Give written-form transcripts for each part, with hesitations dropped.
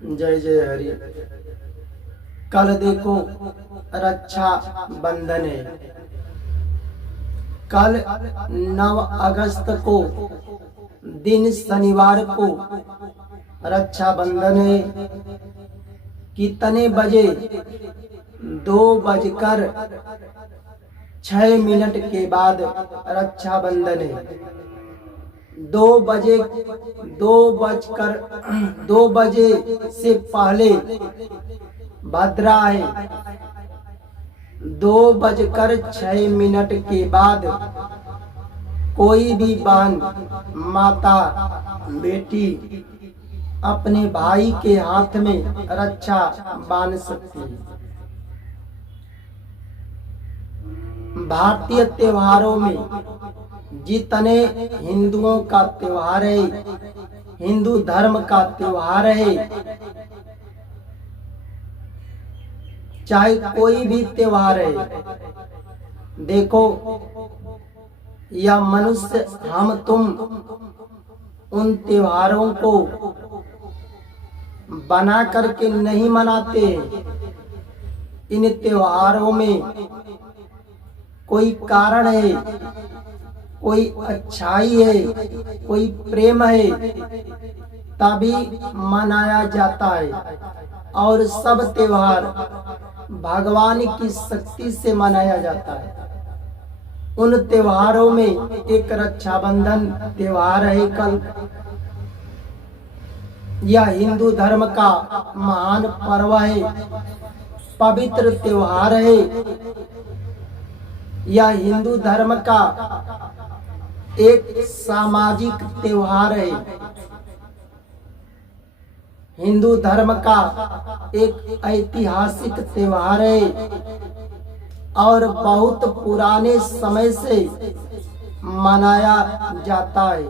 जय जय हरि। कल देखो रक्षा बंधन है। कल 9 अगस्त को दिन शनिवार को रक्षा बंधन है। कितने बजे? 2:06 के बाद रक्षा बंधन है। 2 बजे से पहले भद्रा है। 2:06 के बाद कोई भी बहन, माता, बेटी अपने भाई के हाथ में रक्षा बांध सकती है। भारतीय त्योहारों में जितने हिंदुओं का त्योहार है, हिंदू धर्म का त्योहार है, चाहे कोई भी त्योहार है, देखो या मनुष्य हम तुम उन त्योहारों को बना करके नहीं मनाते। इन त्योहारों में कोई कारण है, कोई अच्छाई है, कोई प्रेम है, तभी मनाया जाता है। और सब त्योहार भगवान की शक्ति से मनाया जाता है। उन त्योहारों में एक रक्षाबंधन त्योहार है कल। यह हिंदू धर्म का महान पर्व है, पवित्र त्योहार है। यह हिंदू धर्म का एक सामाजिक त्योहार है, हिंदू धर्म का एक ऐतिहासिक त्योहार है और बहुत पुराने समय से मनाया जाता है।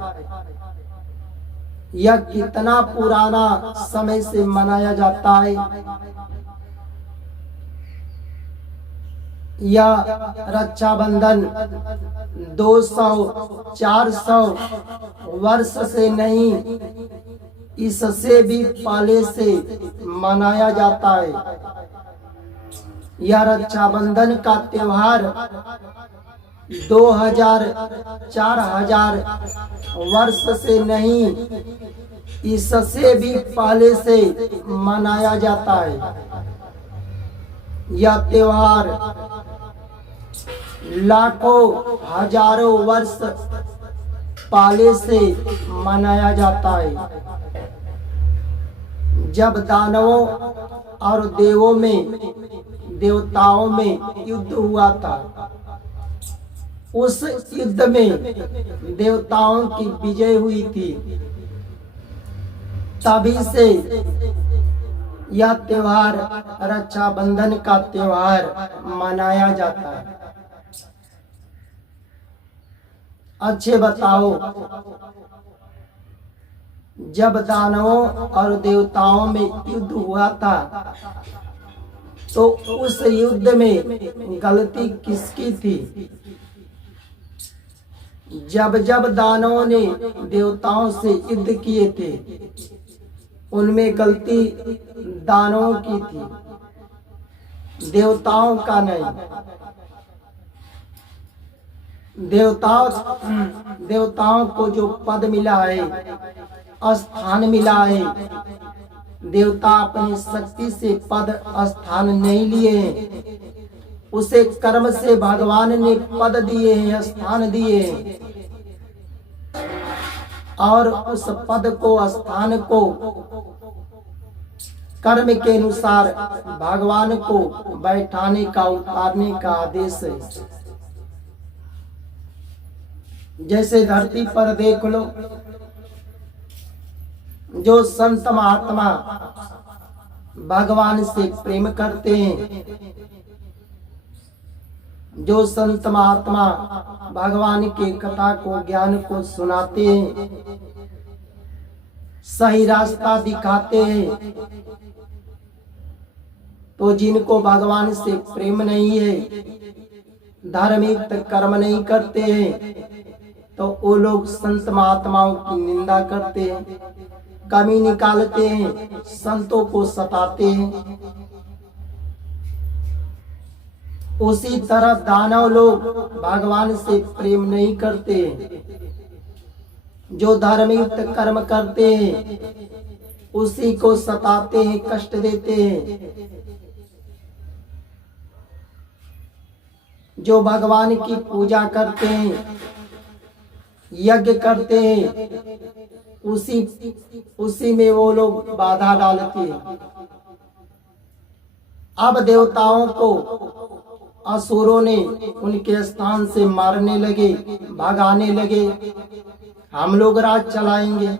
यह कितना पुराना समय से मनाया जाता है? यह रक्षाबंधन 200-400 वर्ष से नहीं, इससे भी पहले से मनाया जाता है। यह रक्षाबंधन का त्योहार 2000-4000 वर्ष से नहीं, इससे भी पहले से मनाया जाता है। यह त्योहार लाखों हजारों वर्ष पहले से मनाया जाता है। जब दानवों और देवताओं में युद्ध हुआ था, उस युद्ध में देवताओं की विजय हुई थी। तभी से यह त्योहार रक्षाबंधन का त्योहार मनाया जाता है। अच्छे बताओ, जब दानवों और देवताओं में युद्ध हुआ था तो उस युद्ध में गलती किसकी थी? जब जब दानवों ने देवताओं से युद्ध किए थे, उनमें गलती दानवों की थी, देवताओं का नहीं। देवताओं को जो पद मिला है, स्थान मिला है, देवता अपनी शक्ति से पद स्थान नहीं लिए हैं, उसे कर्म से भगवान ने पद दिए हैं, स्थान दिए हैं। और उस पद को, स्थान को कर्म के अनुसार भगवान को बैठाने का, उतारने का आदेश है। जैसे धरती पर देख लो, जो संत महात्मा भगवान से प्रेम करते हैं, जो संत महात्मा भगवान के कथा को, ज्ञान को सुनाते हैं, सही रास्ता दिखाते हैं, तो जिनको भगवान से प्रेम नहीं है, धार्मिक कर्म नहीं करते हैं, तो वो लोग संत महात्माओं की निंदा करते हैं। कमी निकालते हैं, संतों को सताते हैं। उसी तरह दानव लोग भगवान से प्रेम नहीं करते। जो धर्मयुक्त कर्म करते हैं उसी को सताते हैं, कष्ट देते हैं। जो भगवान की पूजा करते हैं, यज्ञ करते हैं, उसी में वो लोग बाधा डालते हैं। अब देवताओं को असुरों ने उनके स्थान से मारने लगे, भगाने लगे। हम लोग राज चलाएंगे।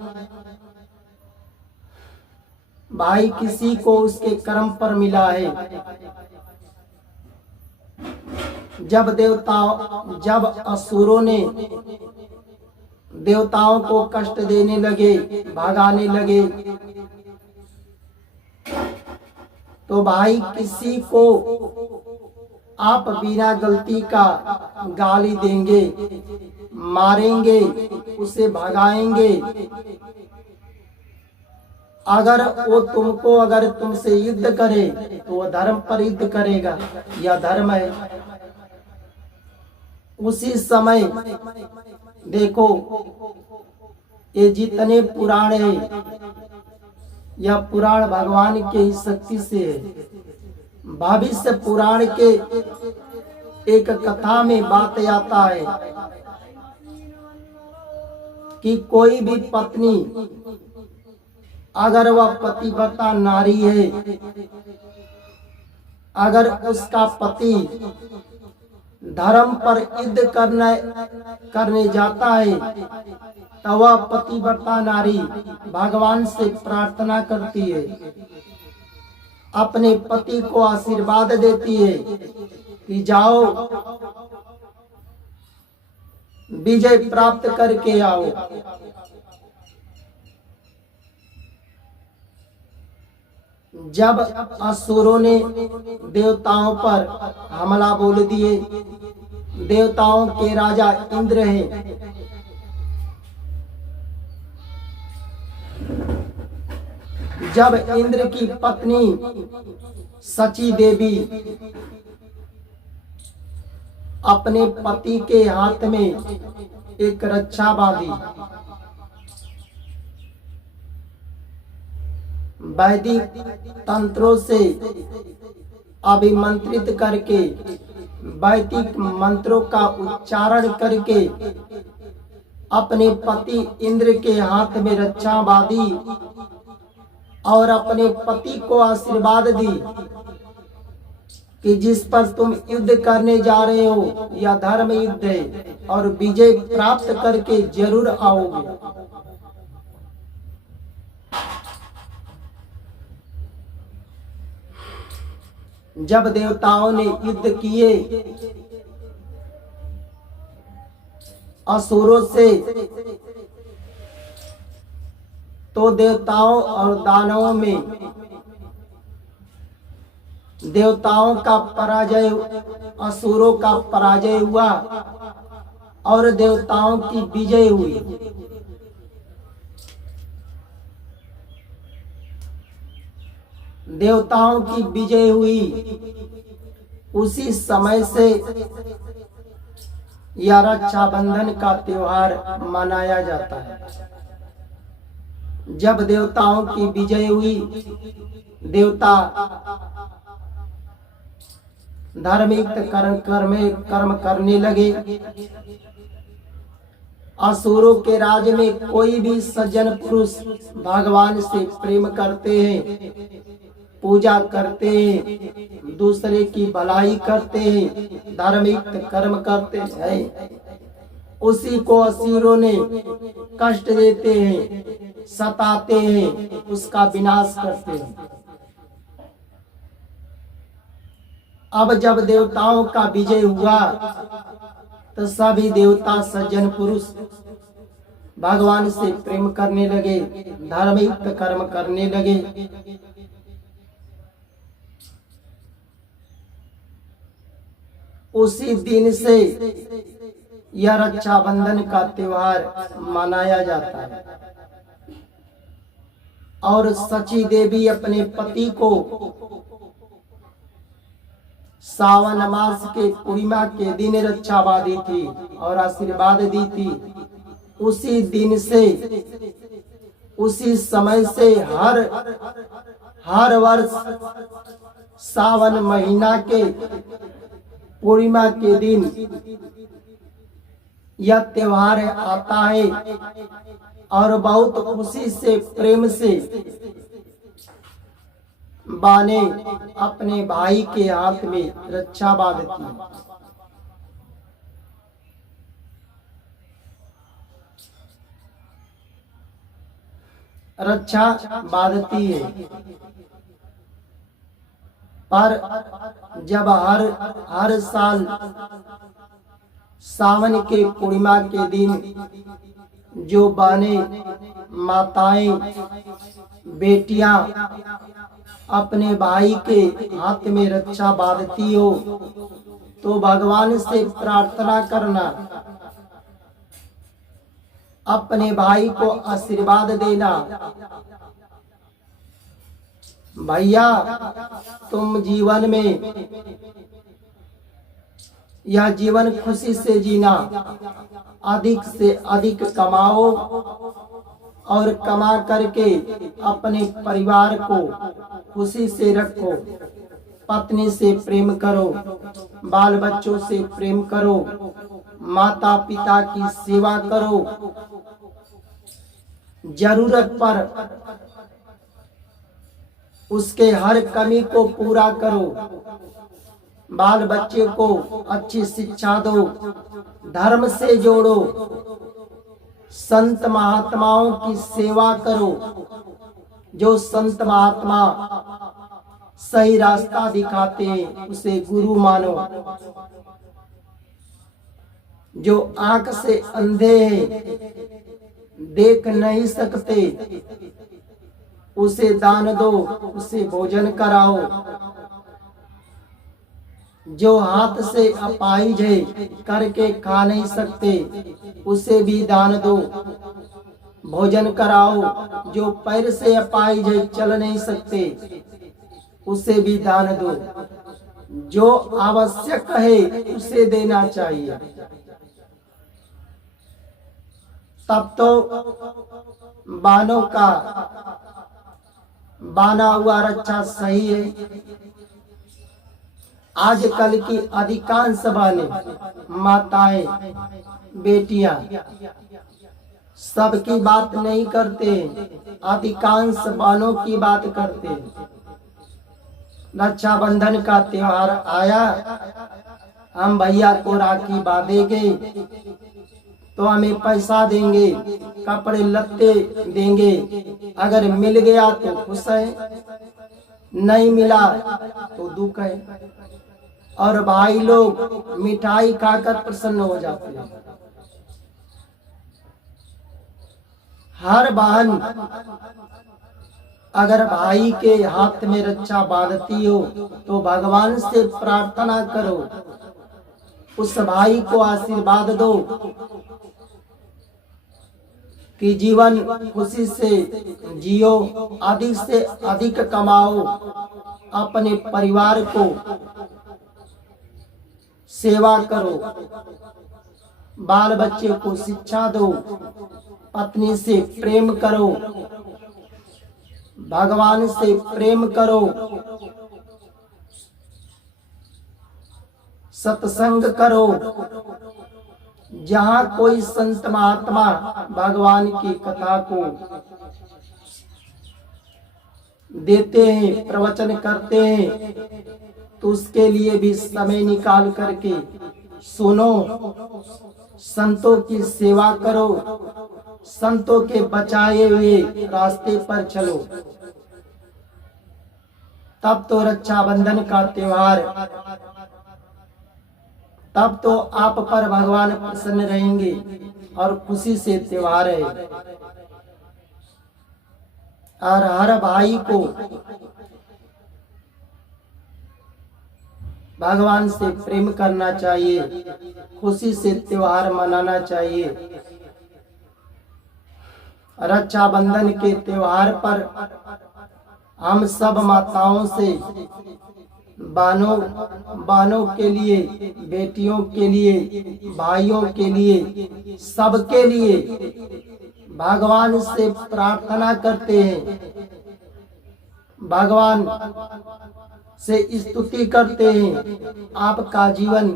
भाई किसी को उसके कर्म पर मिला है। जब असुरों ने देवताओं को कष्ट देने लगे, भगाने लगे, तो भाई किसी को आप बिना गलती का गाली देंगे, मारेंगे, उसे भगाएंगे। अगर तुमसे युद्ध करे तो वह धर्म पर युद्ध करेगा, यह धर्म है। उसी समय देखो, ये जितने पुराण है, यह पुराण भगवान के ही शक्ति से है। भविष्य पुराण के एक कथा में बात आता है कि कोई भी पत्नी, अगर वह पतिव्रता नारी है, अगर उसका पति धर्म पर युद्ध करने जाता है, तो वह पतिव्रता नारी भगवान से प्रार्थना करती है, अपने पति को आशीर्वाद देती है कि जाओ विजय प्राप्त करके आओ। जब असुरों ने देवताओं पर हमला बोल दिए, देवताओं के राजा इंद्र हैं, जब इंद्र की पत्नी सची देवी अपने पति के हाथ में एक रक्षा बांधी, वैदिक तंत्रों से अभिमंत्रित करके, वैदिक मंत्रों का उच्चारण करके अपने पति इंद्र के हाथ में रक्षा बांधी और अपने पति को आशीर्वाद दी कि जिस पर तुम युद्ध करने जा रहे हो यह धर्म युद्ध है और विजय प्राप्त करके जरूर आओगे। जब देवताओं ने युद्ध किए असुरों से, तो देवताओं और दानवों में देवताओं का पराजय, असुरों का पराजय हुआ और देवताओं की विजय हुई। देवताओं की विजय हुई। उसी समय से यह रक्षाबंधन का त्योहार मनाया जाता है। जब देवताओं की विजय हुई, देवता धार्मिक कर्म करने लगे। असुरों के राज में कोई भी सज्जन पुरुष भगवान से प्रेम करते हैं, पूजा करते हैं, दूसरे की भलाई करते हैं, धार्मिक कर्म करते हैं, उसी को असुरों ने कष्ट देते हैं, सताते हैं, उसका विनाश करते हैं। अब जब देवताओं का विजय हुआ तो सभी देवता सज्जन पुरुष भगवान से प्रेम करने लगे, धार्मिक कर्म करने लगे। उसी दिन से यह रक्षाबंधन का त्योहार मनाया जाता है। और सची देवी अपने पति को सावन मास के पूर्णिमा के दिन रक्षा बांधी थी और आशीर्वाद दी थी। उसी दिन से, उसी समय से हर वर्ष सावन महीना के पूर्णिमा के दिन यह त्योहार आता है और बहुत खुशी से, प्रेम से बाने अपने भाई के हाथ में रक्षा बांधती है। रक्षा बांधती है, पर जब हर साल सावन के पूर्णिमा के दिन जो बहने, माताएं, बेटियां अपने भाई के हाथ में रक्षा बांधती हो, तो भगवान से प्रार्थना करना, अपने भाई को आशीर्वाद देना, भैया तुम जीवन में यह जीवन खुशी से जीना, अधिक से अधिक कमाओ और कमा करके अपने परिवार को खुशी से रखो, पत्नी से प्रेम करो, बाल बच्चों से प्रेम करो, माता पिता की सेवा करो, जरूरत पर उसके हर कमी को पूरा करो, बाल बच्चे को अच्छी शिक्षा दो, धर्म से जोड़ो, संत महात्माओं की सेवा करो। जो संत महात्मा सही रास्ता दिखाते हैं उसे गुरु मानो। जो आंख से अंधे हैं, देख नहीं सकते, उसे दान दो, उसे भोजन कराओ। जो हाथ से अपाहिज है, करके खा नहीं सकते, उसे भी दान दो, भोजन कराओ। जो पैर से अपाहिज है, चल नहीं सकते, उसे भी दान दो। जो आवश्यक है उसे देना चाहिए। तब तो बानों का बाना हुआ रक्षा सही है। आजकल की अधिकांश बाने, माताएं, बेटियां सबकी बात नहीं करते, अधिकांश बानों की बात करते। रक्षाबंधन का त्योहार आया, हम भैया को राखी बांधेंगे तो हमें पैसा देंगे, कपड़े लत्ते देंगे। अगर मिल गया तो खुश है, नहीं मिला तो दुख है। और भाई लोग मिठाई खाकर प्रसन्न हो जाते हैं। हर बहन अगर भाई के हाथ में रक्षा बांधती हो तो भगवान से प्रार्थना करो, उस भाई को आशीर्वाद दो कि जीवन खुशी से जियो, अधिक से अधिक कमाओ, अपने परिवार को सेवा करो, बाल बच्चे को शिक्षा दो, पत्नी से प्रेम करो, भगवान से प्रेम करो, सत्संग करो। जहाँ कोई संत महात्मा भगवान की कथा को देते हैं, प्रवचन करते हैं, तो उसके लिए भी समय निकाल करके सुनो, संतों की सेवा करो, संतों के बचाए हुए रास्ते पर चलो। तब तो रक्षाबंधन का त्योहार, तब तो आप पर भगवान प्रसन्न रहेंगे और खुशी से त्योहार है। और हर भाई को भगवान से प्रेम करना चाहिए, खुशी से त्योहार मनाना चाहिए। रक्षाबंधन के त्योहार पर हम सब माताओं से बहनों के लिए, बेटियों के लिए, भाइयों के लिए, सबके लिए भगवान से प्रार्थना करते हैं, भगवान से स्तुति करते हैं, आपका जीवन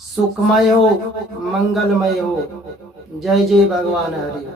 सुखमय हो, मंगलमय हो। जय जय भगवान हरि।